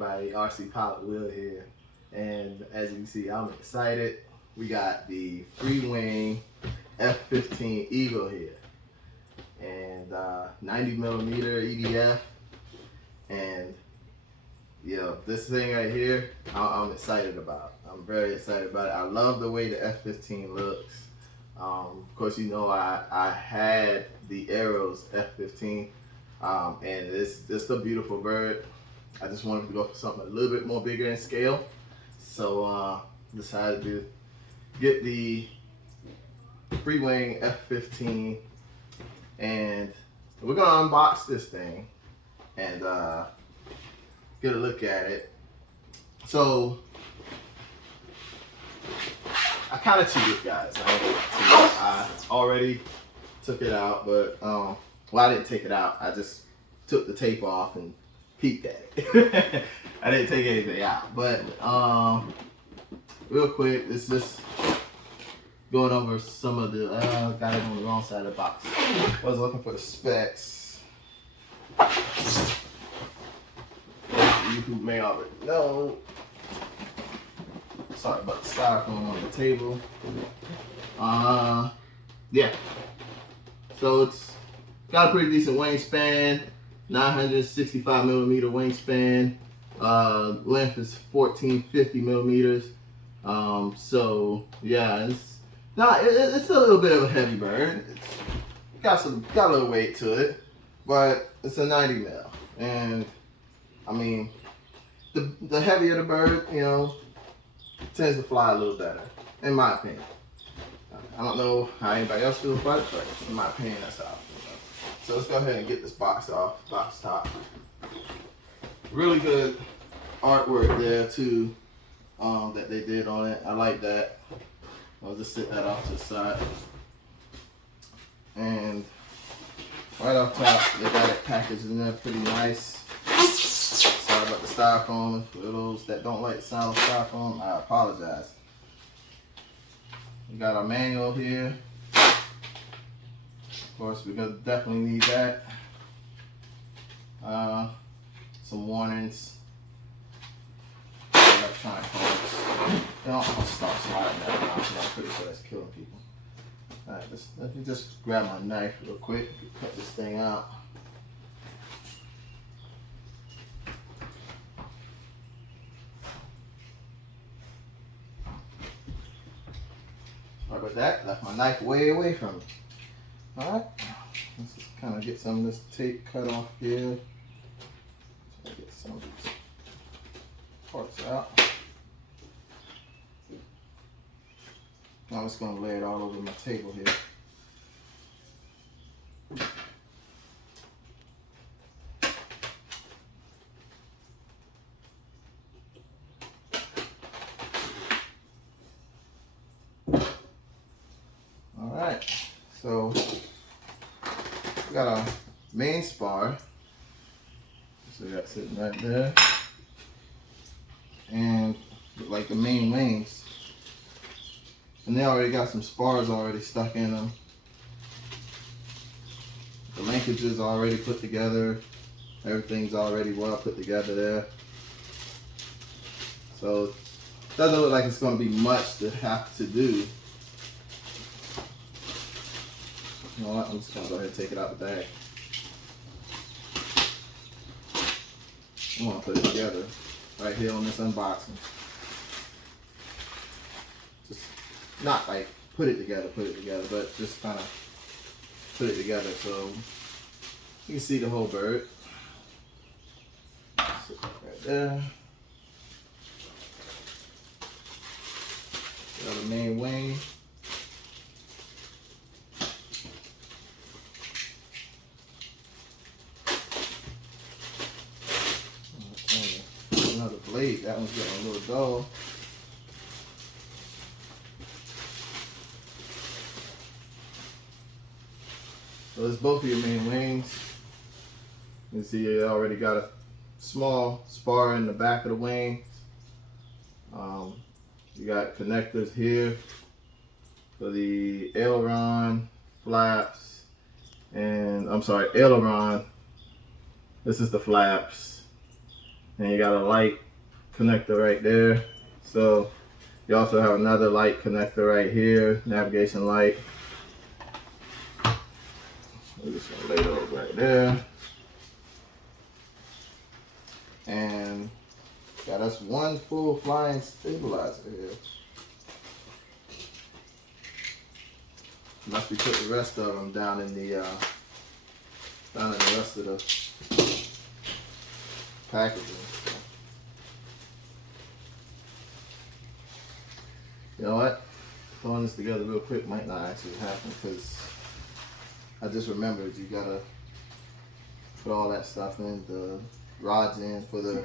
everybody, RC Pilot Will here, and as you can see, I'm excited. We got the Freewing F-15 Eagle here, and 90mm EDF, and this thing right here, I'm excited about. I'm very excited about it. I love the way the F-15 looks. Of course, you know I had the Arrows F-15, and it's just a beautiful bird. I just wanted to go for something a little bit more bigger in scale, so decided to get the Freewing F-15, and we're gonna unbox this thing and get a look at it. So I kind of cheated, guys. I already took it out, but well, I didn't take it out. I just took the tape off and peeked at it. I didn't take anything out, but real quick, it's just going over some of the got it on the wrong side of the box. I was looking for the specs. You who may already know. Sorry about the styrofoam on the table. Yeah. So it's got a pretty decent wingspan, 965mm wingspan. Length is 1450 millimeters. So yeah, it's a little bit of a heavy bird. It's got a little weight to it, but it's a 90mm, and I mean, the heavier the bird, tends to fly a little better, in my opinion. I don't know how anybody else feels about it, but in my opinion, that's how I feel. So let's go ahead and get this box off, box top. Really good artwork there too, that they did on it. I like that. I'll just sit that off to the side. And right off top, they got it packaged in there pretty nice. Sorry about the styrofoam. For those that don't like the sound of styrofoam, I apologize. We got our manual here. Of course, we're gonna definitely need that. Some warnings. Electronic phones. I'll start sliding that around because I'm pretty sure that's killing people. Alright, let me just grab my knife real quick, cut this thing out. Sorry about that, left my knife way away from me. Alright, let's just kind of get some of this tape cut off here. Try to get some of these parts out. I'm just going to lay it all over my table here. Alright, so we got our main spar. So we got sitting right there. And like the main wings. And they already got some spars already stuck in them. The linkages are already put together. Everything's already well put together there. So it doesn't look like it's going to be much to have to do. You know what? I'm just going to go ahead and take it out the bag. I'm going to put it together right here on this unboxing. Just not like put it together, but just kind of put it together so you can see the whole bird. Sit right there. Got the main wing. Another blade. That one's getting a little dull. So it's both of your main wings. You can see you already got a small spar in the back of the wings. You got connectors here for the aileron, flaps, and aileron. This is the flaps. And you got a light connector right there. So you also have another light connector right here, navigation light. I'm just gonna lay those right there. And got us one full flying stabilizer here. Must be put the rest of them down in the rest of the packaging. You know what? Throwing this together real quick might not actually happen because I just remembered you gotta put all that stuff in, the rods in for the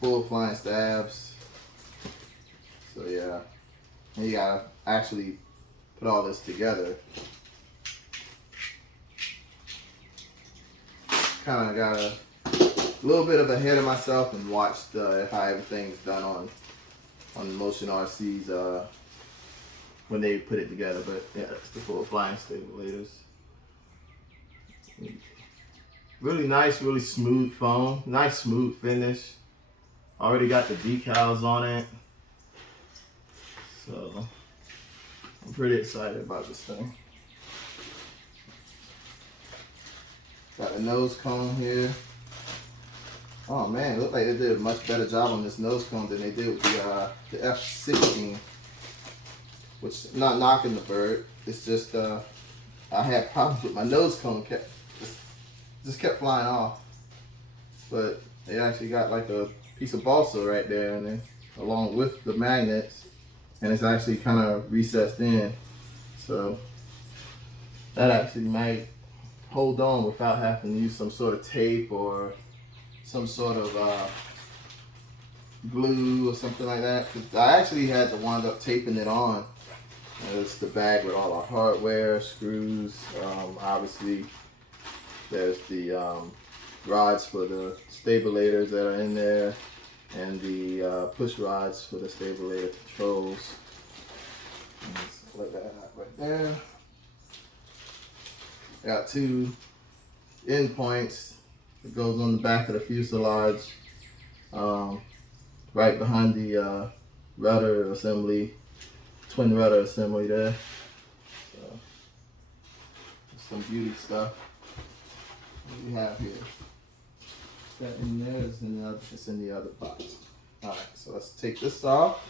full flying stabs. So yeah, and you gotta actually put all this together. Kind of got a little bit of ahead of myself and watched how everything's done on Motion RC's when they put it together. But yeah, it's the full flying stabilators. Really nice, really smooth foam. Nice smooth finish. Already got the decals on it. So I'm pretty excited about this thing. Got a nose cone here. Oh man, it looked like they did a much better job on this nose cone than they did with the F-15. Which, not knocking the bird, it's just I had problems with my nose cone, just kept flying off. But they actually got like a piece of balsa right there, and then along with the magnets, and it's actually kind of recessed in, so that actually might hold on without having to use some sort of tape or some sort of glue or something like that. 'Cause I actually had to wind up taping it on. It's the bag with all our hardware, screws. Obviously, there's the rods for the stabilators that are in there, and the push rods for the stabulator controls. Let's let that out right there. Got two end points. It goes on the back of the fuselage, right behind the rudder assembly, twin rudder assembly there. So, some beauty stuff. What do we have here? That in there is in the other, it's in the other box. Alright, so let's take this off.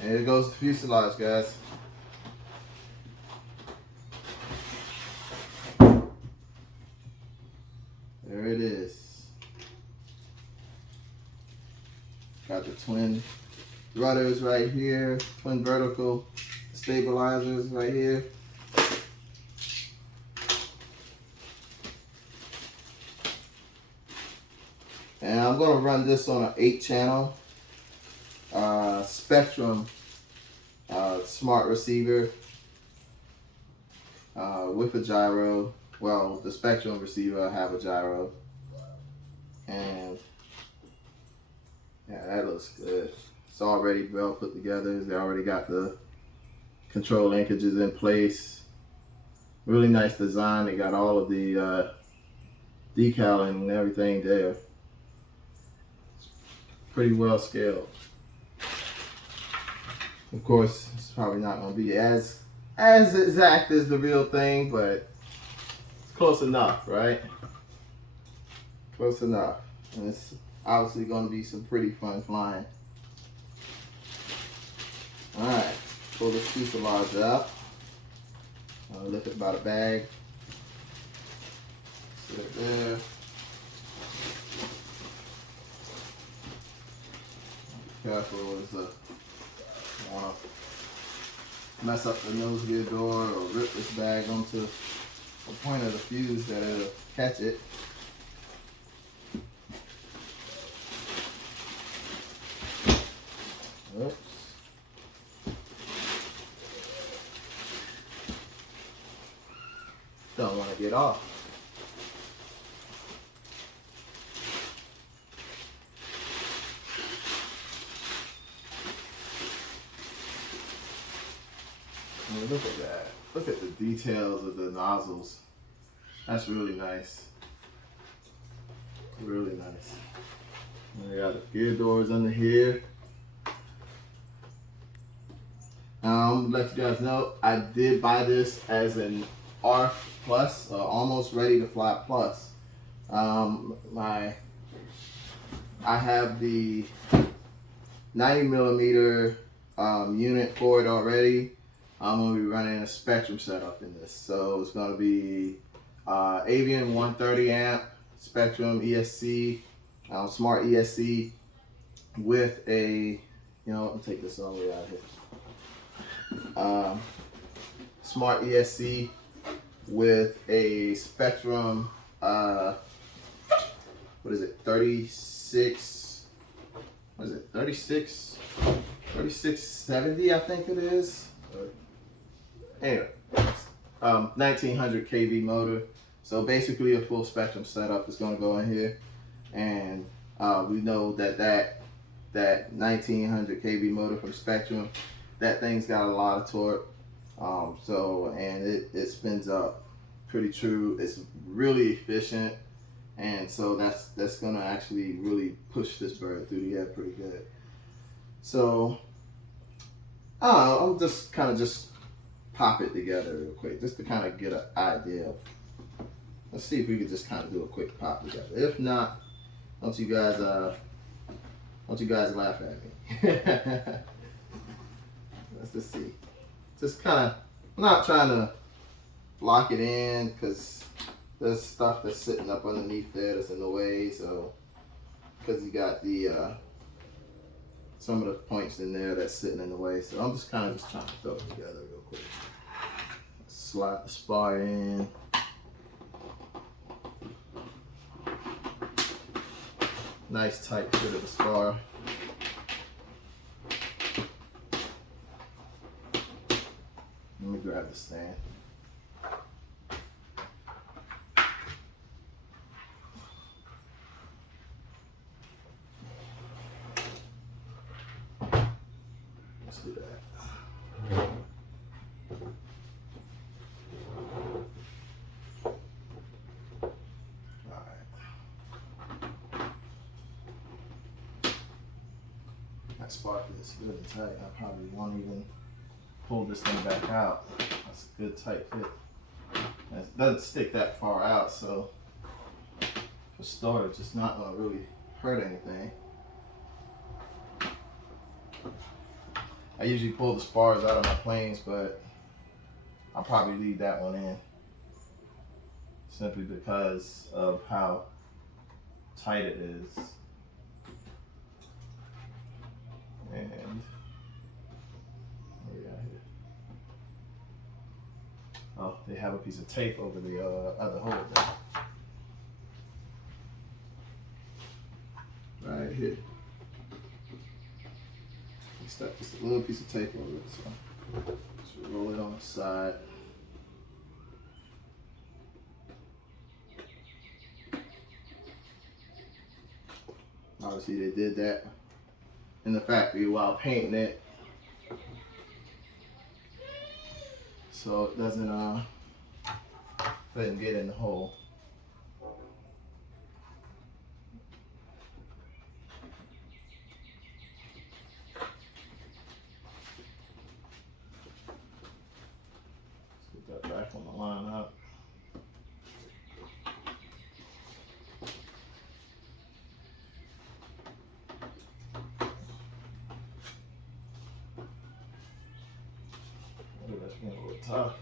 And here goes the fuselage, guys. There it is. Got the twin rudders right here, twin vertical stabilizers right here. And I'm going to run this on an 8-channel Spectrum smart receiver with a gyro. Well, the Spectrum receiver I have a gyro, and yeah, that looks good. It's already well put together. They already got the control linkages in place. Really nice design. They got all of the decaling and everything there. It's pretty well scaled. Of course, it's probably not going to be as exact as the real thing, but close enough, right? Close enough. And it's obviously going to be some pretty fun flying. Alright, pull this fuselage up. Lift it by the bag. Sit it there. Be careful as you want to mess up the nose gear door or rip this bag onto the point of the fuse that it'll catch it. Oops. Don't want to get off. I mean, look at that. Look at the details of the nozzles. That's really nice. Really nice. We got the gear doors under here. Let you guys know, I did buy this as an R plus, almost ready to fly plus. I have the 90mm unit for it already. I'm going to be running a Spectrum setup in this. So it's going to be Avian 130 amp Spectrum ESC, smart ESC with a, let me take this all the way out here. Smart ESC with a Spectrum, what is it, 3670, I think it is. Anyway, 1900 kV motor. So basically a full Spectrum setup is going to go in here. And we know that 1900 kV motor from Spectrum, that thing's got a lot of torque. And it spins up pretty true. It's really efficient. And so that's gonna actually really push this bird through the air pretty good. So I'm just kind of pop it together real quick, just to kind of get an idea. Let's see if we could just kind of do a quick pop together. If not, don't you guys laugh at me. Let's just see. Just kind of, I'm not trying to lock it in because there's stuff that's sitting up underneath there that's in the way. So, because you got the some of the points in there that's sitting in the way. So I'm just kind of trying to throw it together real quick. Slide the spar in. Nice tight fit of the spar. Let me grab the stand. Let's do that. That spark is good and tight. I probably won't even pull this thing back out. That's a good tight fit. It doesn't stick that far out, so for storage, it's not going to really hurt anything. I usually pull the spars out of my planes, but I'll probably leave that one in simply because of how tight it is. And what do we got here? Oh, they have a piece of tape over the other hole there. Right here. Stuck just a little piece of tape over it, so just roll it on the side. Obviously, they did that in the factory while painting it, so it doesn't get in the hole. Let's get that back on the line up. That's being a little tough.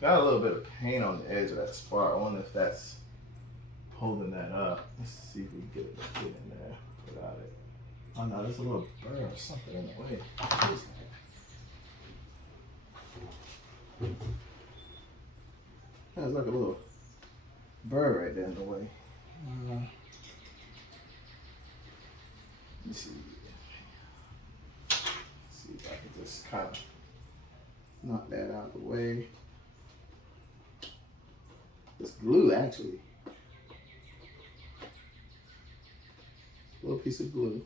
Got a little bit of paint on the edge of that spar. I wonder if that's holding that up. Let's see if we can get it to fit in there without it. Oh no, there's a little burr or something in the way. What is that? There's like a little burr right there in the way. Let me see. See if I can just kind of knock that out of the way. It's glue, actually. A little piece of glue.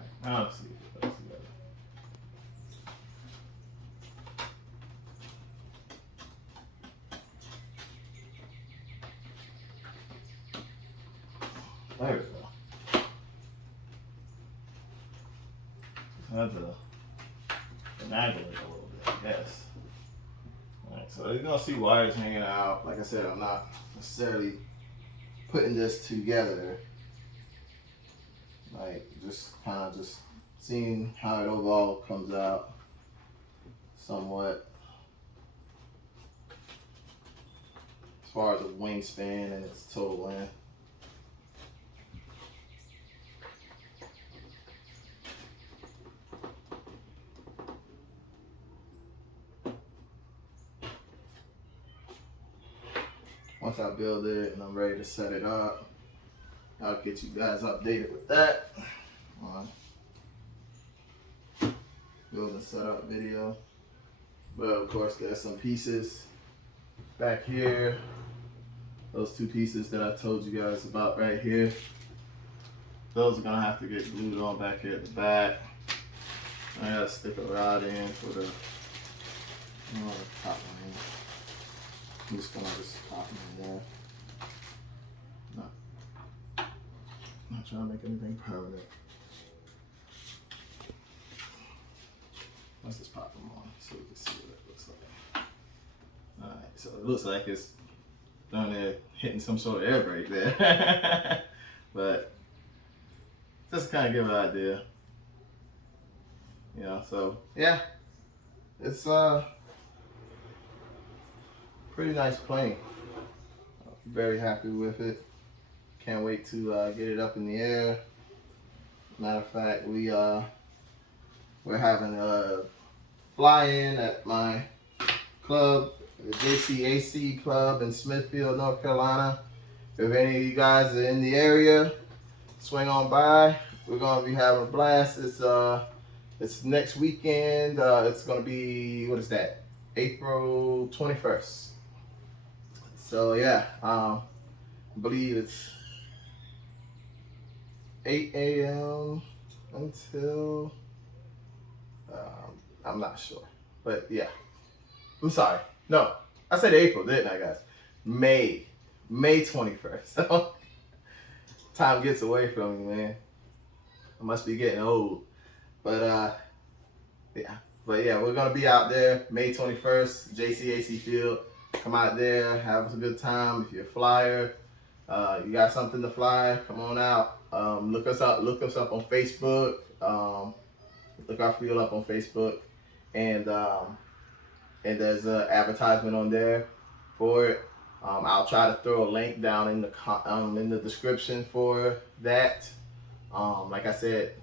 Alright, now let's see. Let's see that. There we go. Have to finagle it a little bit, I guess. Alright, so you're gonna see wires hanging out. Like I said, I'm not necessarily putting this together. Like, just kind of just seeing how it overall comes out somewhat. As far as the wingspan and its total length. Once I build it and I'm ready to set it up, I'll get you guys updated with that on build and setup video. But of course, there's some pieces back here. Those two pieces that I told you guys about right here. Those are gonna have to get glued on back here at the back. I gotta stick a rod in for the top one. I'm just gonna pop them in there. Not trying to make anything permanent. Let's just pop them on so we can see what it looks like. Alright, so it looks like it's down there hitting some sort of air brake there. But just kind of give an idea. You know, so yeah. It's pretty nice plane. Very happy with it. Can't wait to get it up in the air. Matter of fact, we're having a fly-in at my club, the JCAC club in Smithfield, North Carolina. If any of you guys are in the area, swing on by. We're gonna be having a blast. It's next weekend. It's gonna be, what is that? April 21st. So yeah, I believe it's 8 a.m. until, I'm not sure, but yeah. I'm sorry. No, I said April, didn't I, guys? May 21st. Time gets away from me, man. I must be getting old. But yeah. But yeah, we're gonna be out there May 21st, JCAC Field. Come out there, have a good time. If you're a flyer, you got something to fly, come on out. Look us up on Facebook. Look our field up on Facebook, and there's an advertisement on there for it. I'll try to throw a link down in the description for that. Like I said,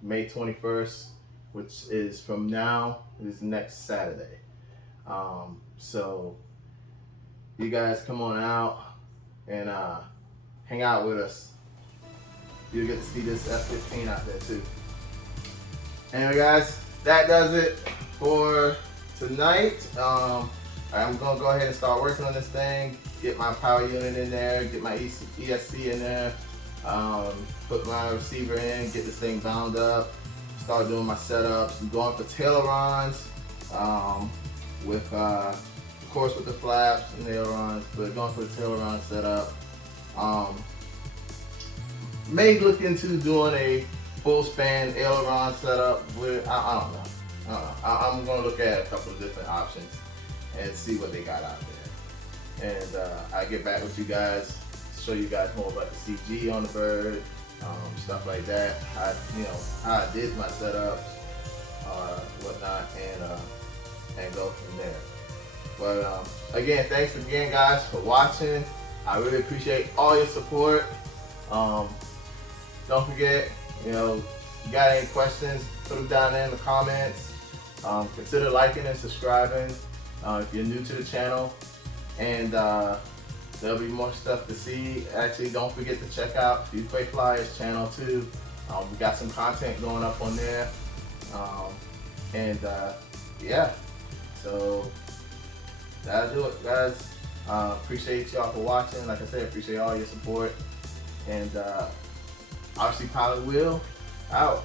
May 21st, which is from now, is next Saturday. So you guys come on out and hang out with us. You'll get to see this F-15 out there too. Anyway, guys, that does it for tonight. I'm gonna go ahead and start working on this thing, get my power unit in there, get my ESC in there, put my receiver in, get this thing bound up, start doing my setups. I'm going for ailerons, with of course with the flaps and the ailerons, but going for the aileron setup. May look into doing a full span aileron setup with, I don't know. I'm gonna look at a couple of different options and see what they got out there. And I'll get back with you guys, show you guys more about the CG on the bird, stuff like that. How I did my setups, whatnot, and go from there. But again, thanks again, guys, for watching. I really appreciate all your support. Don't forget, you got any questions, put them down there in the comments. Consider liking and subscribing if you're new to the channel. And there'll be more stuff to see. Actually, don't forget to check out Fuquay Flyers channel too. We got some content going up on there. Yeah, so that'll do it, guys. Appreciate y'all for watching. Like I said, appreciate all your support. And obviously, Pilot Will out.